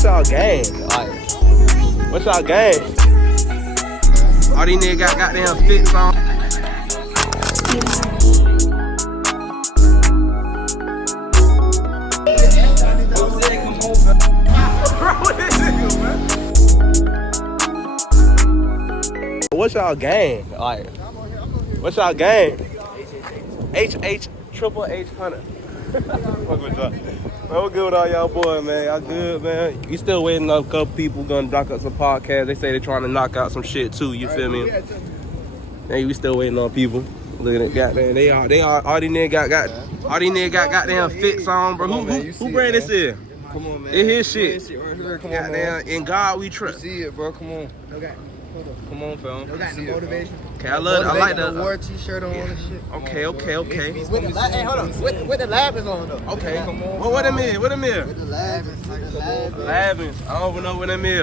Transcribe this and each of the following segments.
What's y'all gang? What's y'all gang? All these niggas got goddamn fits on. What's y'all gang? What's y'all gang? HHH, Triple H Hunter. Fuck with y'all. Man, we're good with all y'all boys, man. Y'all good, man. You still waiting on a couple people gonna knock out some podcasts. They say they're trying to knock out some shit too. You feel me? Hey, we still waiting on people. Look at it, goddamn. They are. All these niggas got goddamn fits on, bro. Who brand this is? Come on, man. It his shit. Right here. Come on, Goddamn. man. In God we trust. See it, bro. Come on. Come on, fam. Got the motivation. Okay, I like the war t-shirt on and shit. Okay. Hey, hold on. With the lab is on though. Okay. What them is? With the labs. Lavins. I don't even know what them is.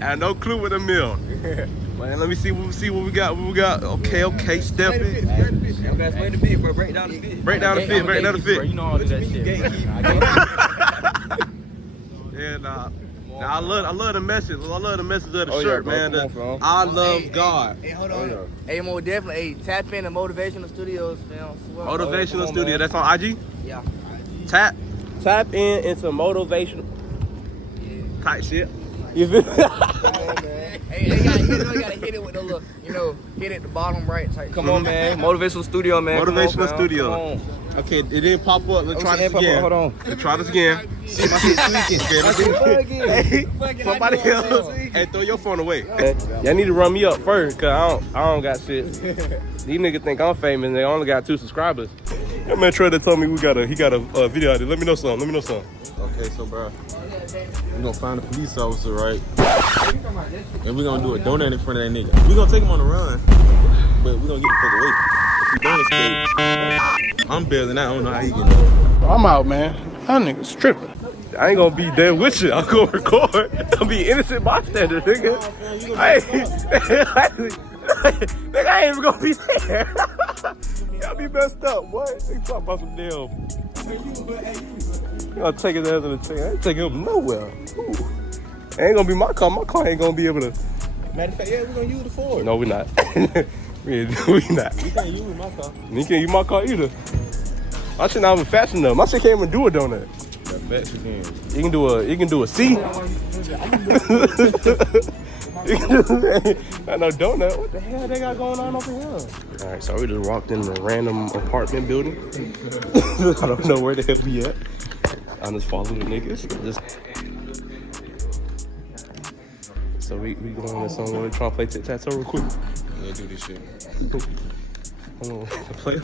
I have no clue what them is. Man, let me see what we got. Okay, step it. That's way to be, bro. Break down the fit. Break down the fit. Bro, you know how to do that shit. Yeah, nah. Now, I love the message. I love the message of the shirt, bro. man. Come on, I love God. Hey, hold on. Hey, more definitely. Hey, tap in to Motivational Studios, fam. Motivational Studio. That's on IG? Yeah. Tap in into motivational type shit. You feel me? Hey, you gotta hit it with a little, hit at the bottom right type. Come on, man. Motivational Studio, man. Motivational Studio. Okay, it didn't pop up. Let's try this again. Hold on. Let's try this again. See my shit tweaking. Hey, somebody else. Hey, throw your phone away. Y'all need to run me up first, cause I don't got shit. These niggas think I'm famous and they only got 2 subscribers. That man Trey told me he got a video out there. Let me know something. Okay, so bro, we're gonna find a police officer, right? And we're gonna do a donut in front of that nigga. We're gonna take him on the run, but we're gonna get the fuck away. If we don't escape, I'm bailing out. I don't know how he get out. I'm out, man. That nigga's tripping. I ain't gonna be there with you. I'm gonna record. I'll be innocent bystander, nigga. Nigga, I ain't even gonna be there. Y'all be messed up, boy. They talking about some damn. You gonna take his ass to the chain. I ain't taking him nowhere. Ooh. It ain't gonna be my car. My car ain't gonna be able to. Matter of fact, yeah, we're gonna use the Ford. No, we're not. we not. We can't use my car. You can't use my car either. My shit not even fast enough. My shit can't even do a donut. That fast again. You can do a C. I know donut. What the hell they got going on over here? All right, so we just walked in a random apartment building. I don't know where the hell we at. I'm just following the niggas. So we going to somewhere trying to play tic-tac-toe real quick. Yeah, do this shit. Come on, play it.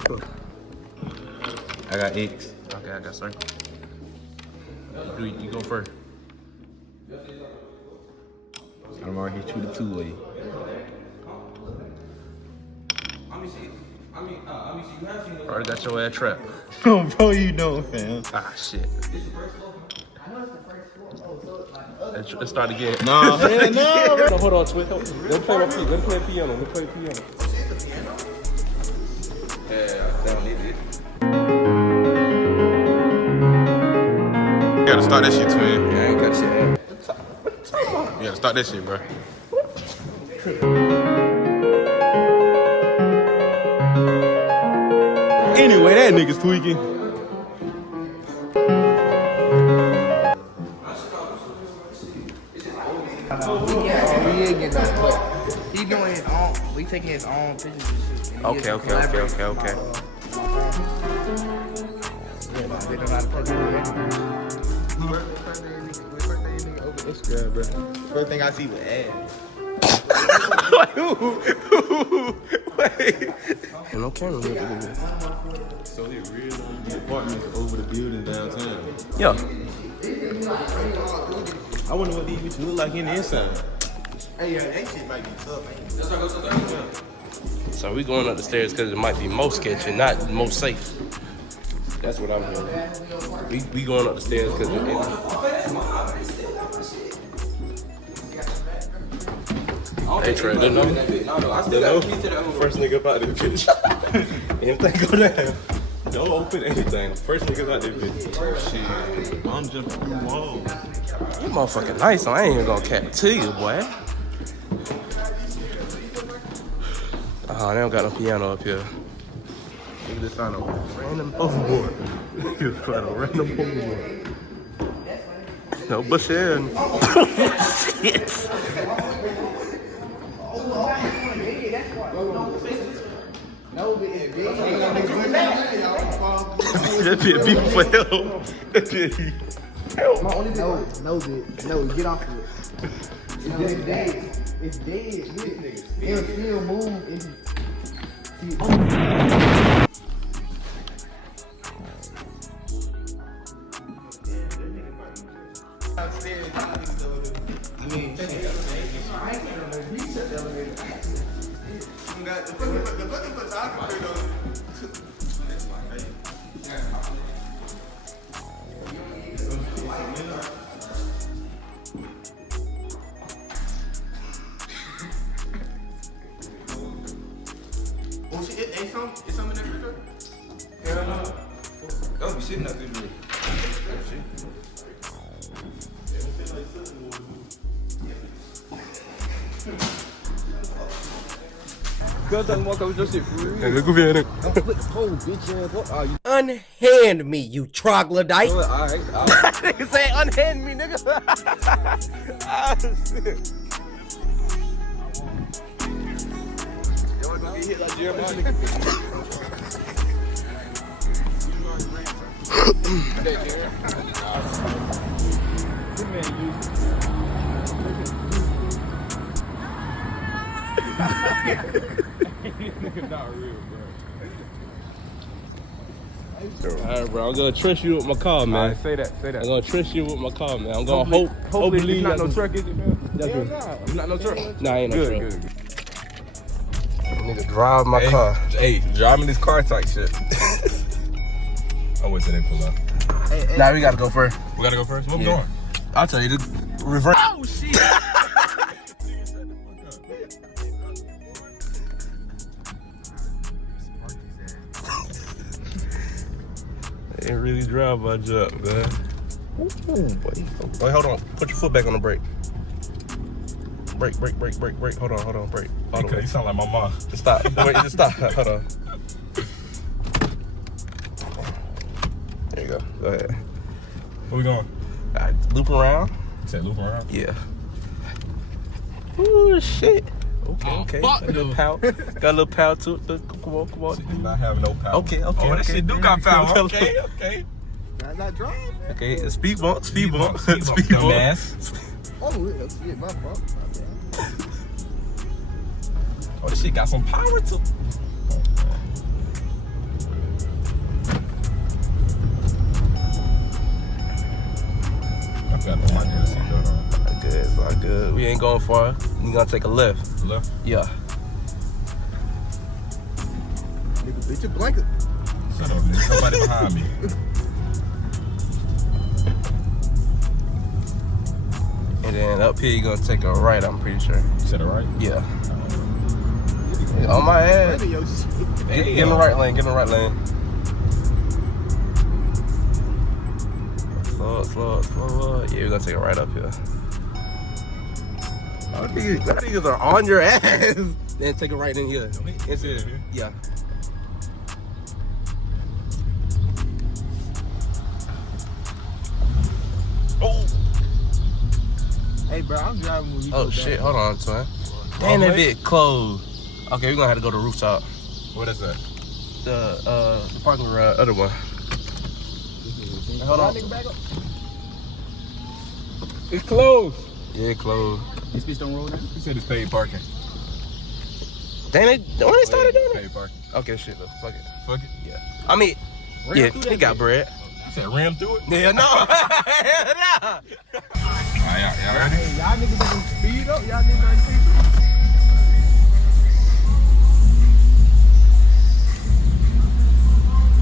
I got X. Okay, I got circle. You go first. I'm already here 2-2 way. Already got your ass trapped. Oh, bro, you know, fam. Ah, shit. Let's start again. Nah, man, no. No, hold on, Twit. Let me play my piano. Let me play the piano. Yeah, I don't need it. You gotta start that shit, twin. Yeah, I ain't got shit. You gotta start that shit, bro. Anyway, that nigga's tweaking. He doing his own. We taking his own pictures and shit. Okay. They don't know how to play the Instagram, bro. First thing I see was ass. Wait. No camera. So they really on the apartments over the building downtown. Yeah. I wonder what these bitches look like in the inside. Hey, yeah, that shit might be tough, man. So we going up the stairs because it might be most sketchy, not most safe. That's what I'm hearing. We going up the stairs because Hey Trey, didn't know. First nigga about this bitch. Anything go down. Don't open anything. First niggas out there, bitch. Shit. I'm jumping through walls. You motherfucking nice, so I ain't even gonna cap to you, boy. Oh, they don't got no piano up here. Nigga just found a random overboard. He just found a random overboard. No bush in. Shit. That be a beat for help. That be help. No, get off of it. It's dead. It's dead. It'll still move. It's something in that picture? Hell no. Don't be sitting up there. Unhand me, you troglodyte. Nigga say unhand me, nigga. Ah, shit. Y'all gonna get hit like Jeremiah. Alright, bro. I'm gonna trust you with my car, man. Alright, say that. I'm gonna trust you with my car, man. I'm gonna hopefully it's not no truck, is it, man? It's not no truck. Nah, ain't no Good, truck. good. Nigga, drive my car. Hey, driving this car type shit. I wait till they pull up. Nah, we gotta go first. We gotta go first? Where we going? I'll tell you, the reverse. Oh, shit! They really drive my job, man. Ooh, boy. Wait, hold on. Put your foot back on the brake. Brake. Hold on, brake. All the way. You sound like my mom. Just stop. Wait, just stop. Hold on. There you go. Go ahead. Where we going? All right, loop around. You said loop around? Yeah. Ooh, shit. Okay. Fuck, Got a little power. Got a little power to it. Come on. She did not have no power. Okay. Oh, that shit do got power. Okay. Not drive. Okay, speed bump. Dumbass. Oh, shit, my fault. Oh, this shit got some power to. I forgot to put my damn seatbelt on. Good, it's all good. We ain't going far. You gonna take a left. Left? Yeah. Nigga, bitch, your blanket. Shut up, nigga. Somebody behind me. And then up here, you're gonna take a right, I'm pretty sure. You said it right? Yeah. On my head. Yo, shit. Get in the right lane, Slow. Yeah, we're gonna take a right up here. Oh, niggas are on your ass. Then take a right in here. It's Yeah. Yeah. Oh. Hey, bro, I'm driving when you Oh go shit, back. hold on, son. Damn, that bit closed. Okay, we're gonna have to go to the rooftop. What is that? The parking garage, other one. Hold on. Nigga, back up. It's closed. Yeah, it closed. This bitch don't roll down. He said it's paid parking. Dang it, when they started doing it? Paid parking. Okay, shit, look, fuck it. Fuck it. Yeah. I mean, yeah, he got bread. You said ram through it? Yeah, no. Hell no. Alright, y'all ready? Hey, y'all niggas gonna speed up. Y'all niggas ain't speed.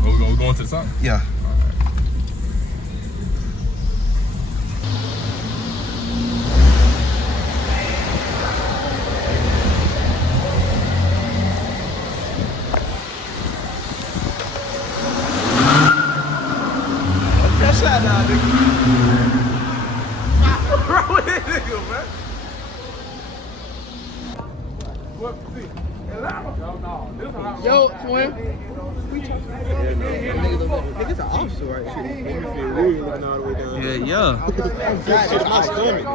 Oh, we going to the top? Yeah. Yo, twin. Nigga, it's an officer right here. Looking all the way down. Yeah. Shit, my stomach.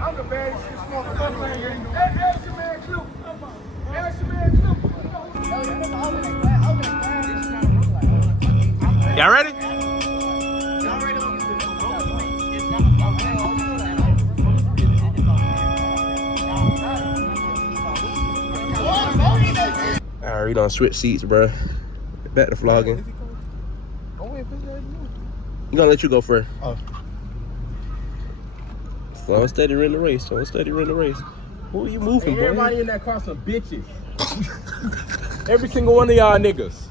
I'm the baddest shit smoker in here. Ask your man Clue. Ask your man Clue. Y'all ready? Alright, we done switch seats, bro. Back to vlogging. I'm gonna let you go first. Oh. Slow and steady run the race. Slow and steady run the race. Who are you moving, boy? Everybody in that car some bitches. Every single one of y'all niggas.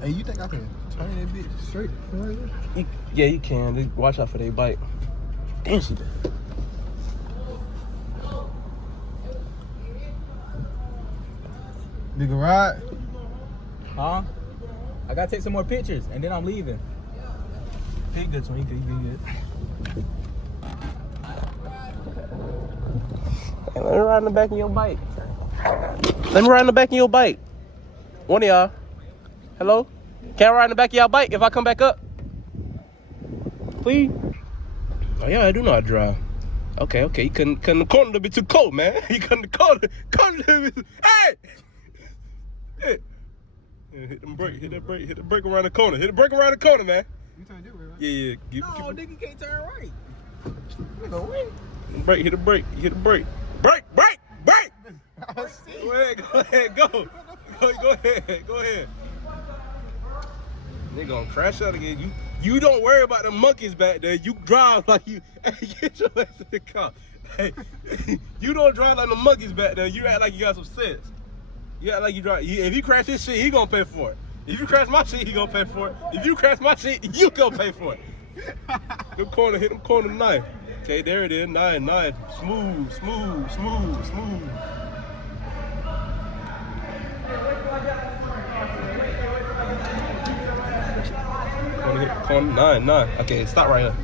Hey, you think I can turn that bitch straight? Yeah, you can. Just watch out for their bike. Damn, she did. Nigga, ride. Huh? I gotta take some more pictures and then I'm leaving. He good, so he good. Hey, let me ride in the back of your bike. Let me ride in the back of your bike. One of y'all. Hello? Can I ride in the back of y'all bike if I come back up? Please? Oh, yeah, I do know how to drive. Okay. You couldn't the corner a little bit too cold, man. You couldn't the corner a little bit. Hey! Hit the brake around the corner. Hit the brake around the corner, man. You turn this way, right? Yeah. No, nigga can't turn right. Hit the brake. Brake! Go ahead, go. Go ahead. They gonna crash out again. You don't worry about the monkeys back there. You drive like you. Hey, get your ass in the car. Hey, you don't drive like the monkeys back there. You act like you got some sense. You act like you drive. If you crash his shit, he gonna pay for it. If you crash my shit, he gonna pay for it. If you crash my shit, you gonna pay for it. Hit them corner knife. Okay, there it is. Nice. Smooth. Corner 9. Okay, stop right here.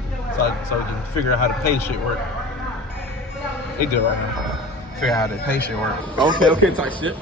So we can figure out how the pay shit work. It good right now. Figure out how the pay shit work. Okay, type shit.